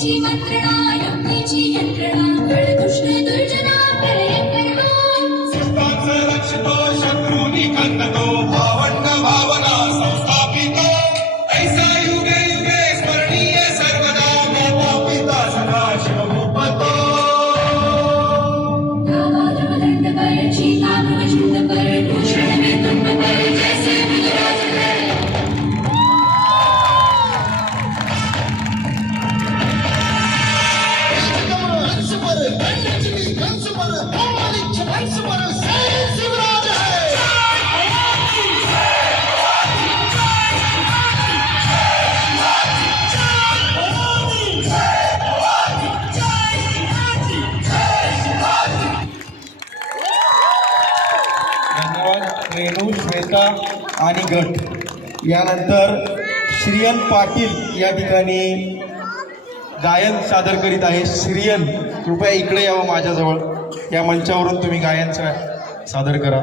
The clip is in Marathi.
यज्ञेची मंत्रणा यज्ञेची यंत्रणा दुष्ट दुर्जना प्रलयंकरणा सृष्टांचे रक्षितो शत्रूनी खंडतो भावंड भावना संस्थापितो ऐसा युगे युगे स्मरणीय सर्वदा माता पिता सदा शिवभूपतो दंड पर चीता मृगचूड पर भूषण में तुंब पर जैसे मृगराज है हंस पर गणलक्ष्मी हंस पर कोमलिक्ष हंस पर शिवराज है धन्यवाद रेणू श्वेता आणि गट. यानंतर श्रियन पाटील या ठिकाणी गायन सादर करीत आहे. श्रियन कृपया इकडे यावं माझ्याजवळ. या मंचावरून तुम्ही गायन सादर करा.